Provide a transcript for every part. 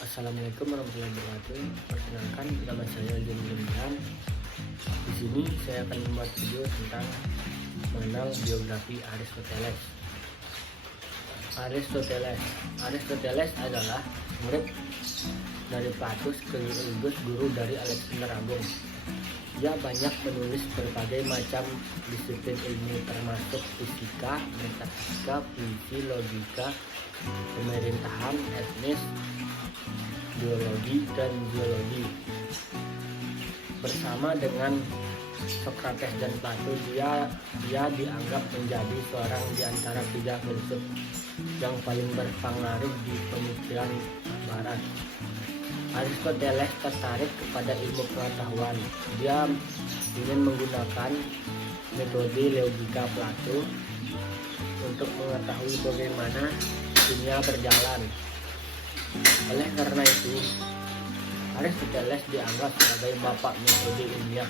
Assalamualaikum warahmatullahi wabarakatuh. Perkenalkan, nama saya Joni Lembian. Di sini saya akan membuat video tentang mengenal biografi Aristoteles. Aristoteles adalah murid dari Plato sekaligus guru dari Alexander Agung. Dia banyak menulis berbagai macam disiplin ilmu termasuk fisika, metafisika, puisi, logika, pemerintahan, etnis, biologi, dan geologi. Bersama dengan Socrates dan Plato, dia dianggap menjadi seorang di antara tiga filsuf yang paling berpengaruh di pemikiran Barat. Aristoteles tertarik kepada ilmu pengetahuan. Dia ingin menggunakan metode logika Plato untuk mengetahui bagaimana dunia berjalan. Oleh karena itu, Aristoteles dianggap sebagai bapak metode ilmiah.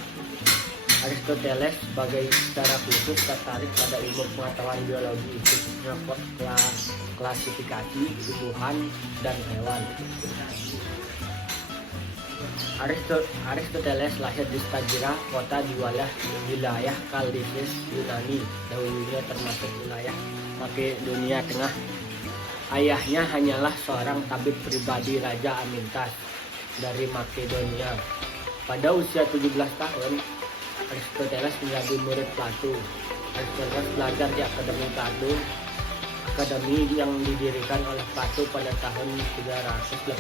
Aristoteles sebagai secara khusus tertarik pada ilmu pengetahuan biologi, khususnya klasifikasi tumbuhan dan hewan. Aristoteles lahir di Stagira, kota di wilayah Kaldisis, Yunani, dahulunya termasuk wilayah Makedonia Tengah. Ayahnya hanyalah seorang tabib pribadi Raja Amintas dari Makedonia. Pada usia 17 tahun, Aristoteles menjadi murid Plato. Aristoteles belajar di Akademi Plato, akademi yang didirikan oleh Plato pada tahun 387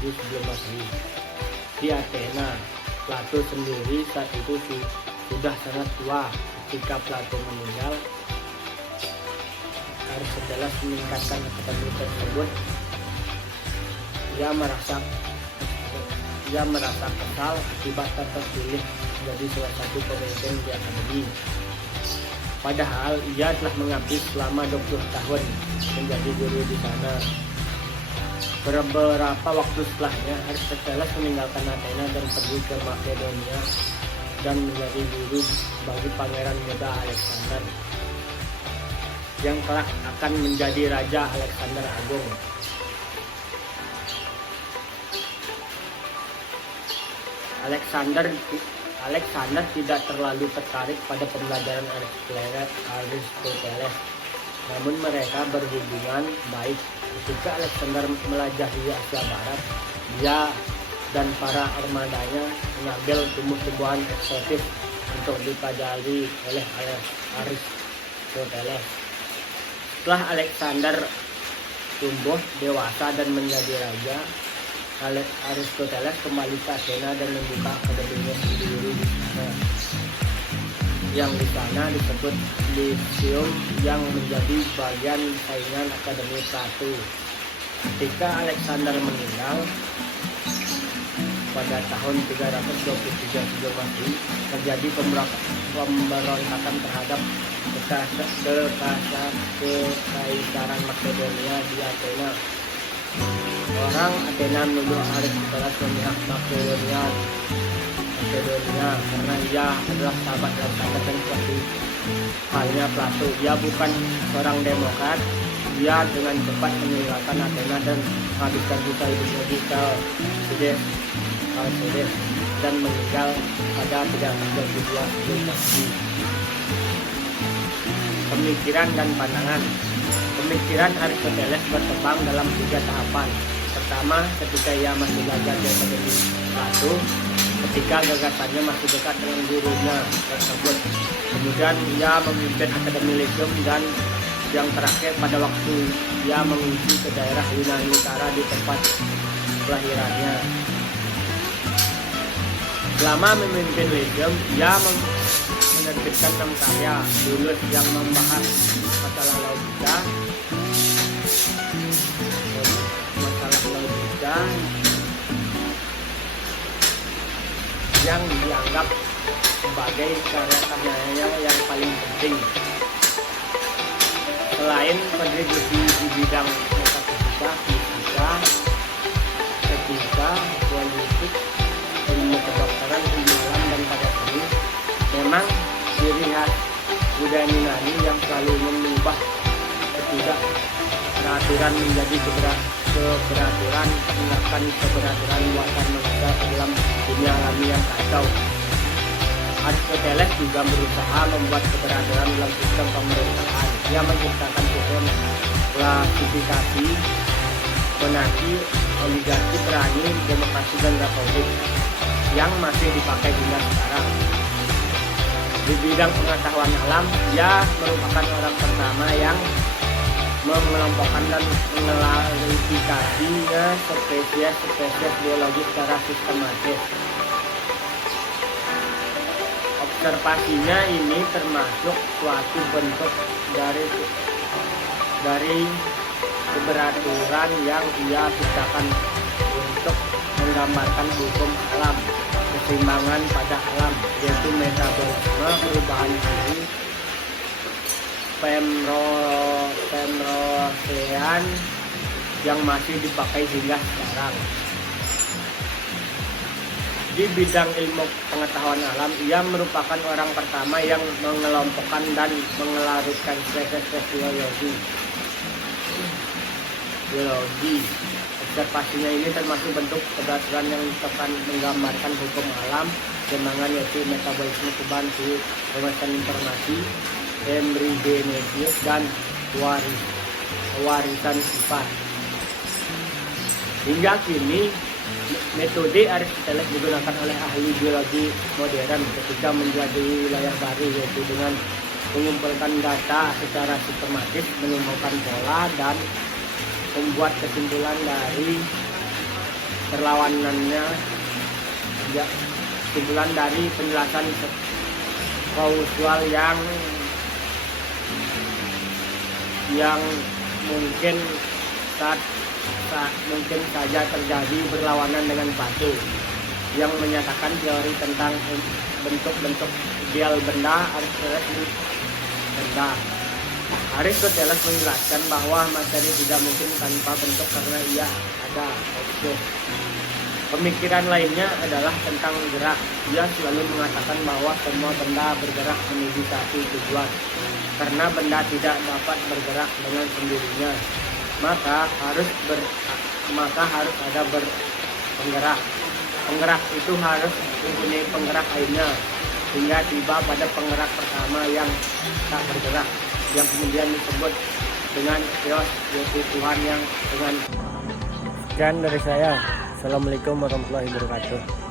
sebelum Masehi. Di Athena, Plato sendiri saat itu sudah sangat tua. Ketika Plato meninggal, Aristoteles meningkatkan akademi tersebut. Ia merasa kesal akibat tak terpilih menjadi salah satu pemimpin di akademi. Padahal ia telah mengabdi selama 20 tahun menjadi guru di sana. Beberapa waktu setelahnya, Aristoteles meninggalkan Athena dan pergi ke Makedonia dan menjadi guru bagi pangeran muda Alexander yang kelak akan menjadi Raja Alexander Agung. Alexander tidak terlalu tertarik pada pembelajaran Aristoteles, namun mereka berhubungan baik. Ketika Alexander melajahi Asia Barat, dia dan para armadanya mengambil tumbuh-tumbuhan eksotis untuk dipelajari oleh Aristoteles. Setelah Alexander tumbuh dewasa dan menjadi raja, Aristoteles kembali ke Athena dan membuka akademinya sendiri di sana. Yang di sana disebut Lyceum, yang menjadi bagian saingan Akademi Plato. Ketika Alexander meninggal pada tahun 323 sebelum Masehi, terjadi pemberontakan terhadap Kekaisaran Makedonia di Athena. Orang Athena menuduh Aristoteles memihak Makedonia karena ia adalah sahabat Alexander dan seperti halnya Plato. Ia bukan seorang demokrat. Ia dengan cepat meninggalkan Athena dan menghabiskan sisa hidupnya di Kalsedes dan meninggal pada 332 sebelum Masehi. Pemikiran dan pandangan. Pemikiran Aristoteles berkembang dalam 3 tahapan. Pertama, ketika ia masih belajar di Akademi Plato, ketika gagasannya masih dekat dengan gurunya tersebut. Kemudian ia memimpin Akademi Lyceum, dan yang terakhir pada waktu ia mengungsi ke daerah Yunani Utara di tempat kelahirannya. Selama memimpin Lyceum, ia menerbitkan 6 karya tulis yang membahas masalah logika yang dianggap sebagai karya-karyanya yang paling penting. Selain kontribusi di bidang metafisika, fisika, etika, politik, ilmu kedokteran, ilmu alam, dan pada seni, memang ciri khas budaya Yunani yang selalu mengubah peraturan menjadi keberaturan, menegakkan keberaturan buatan manusia dalam dunia alami yang kacau. Aristoteles juga berusaha membuat keberaturan dalam sistem pemerintahan. Ia menciptakan sistem klasifikasi, monarki, oligarki, tirani, demokrasi, dan republik yang masih dipakai hingga sekarang. Di bidang pengetahuan alam, ia merupakan orang pertama yang mengelompokkan dan mengklasifikasinya spesies biologi secara sistematis. Observasinya ini termasuk suatu bentuk dari keberaturan yang ia ciptakan untuk menggambarkan hukum alam, keseimbangan pada alam, yaitu metabolisme, perubahan suhu, pemrosean yang masih dipakai hingga sekarang. Di bidang ilmu pengetahuan alam, ia merupakan orang pertama yang mengelompokkan dan mengelarutkan spesies biologi. Observasinya ini termasuk bentuk keberaturan yang tepat menggambarkan hukum alam, keseimbangan yaitu metabolisme, perubahan suhu, pemrosean informasi, embryogenesis, dan warisan sifat. Hingga kini, metode Aristoteles digunakan oleh ahli biologi modern ketika menjelajahi wilayah baru, yaitu dengan mengumpulkan data secara sistematis, menemukan pola, dan membuat kesimpulan dari perlawanannya, kesimpulan dari penjelasan kausal yang mungkin mungkin saja terjadi berlawanan dengan satu, yang menyatakan teori tentang bentuk-bentuk ideal benda Aristoteles menjelaskan bahwa materi tidak mungkin tanpa bentuk karena ia ada objek. Pemikiran lainnya adalah tentang gerak. Ia selalu mengatakan bahwa semua benda bergerak menuju satu tujuan. Karena benda tidak dapat bergerak dengan sendirinya, maka harus ada penggerak. Penggerak itu harus mempunyai penggerak lainnya hingga tiba pada penggerak pertama yang tak bergerak, yang kemudian disebut dengan Theos, yaitu Tuhan yang dengan. Sekian dari saya. Assalamualaikum warahmatullahi wabarakatuh.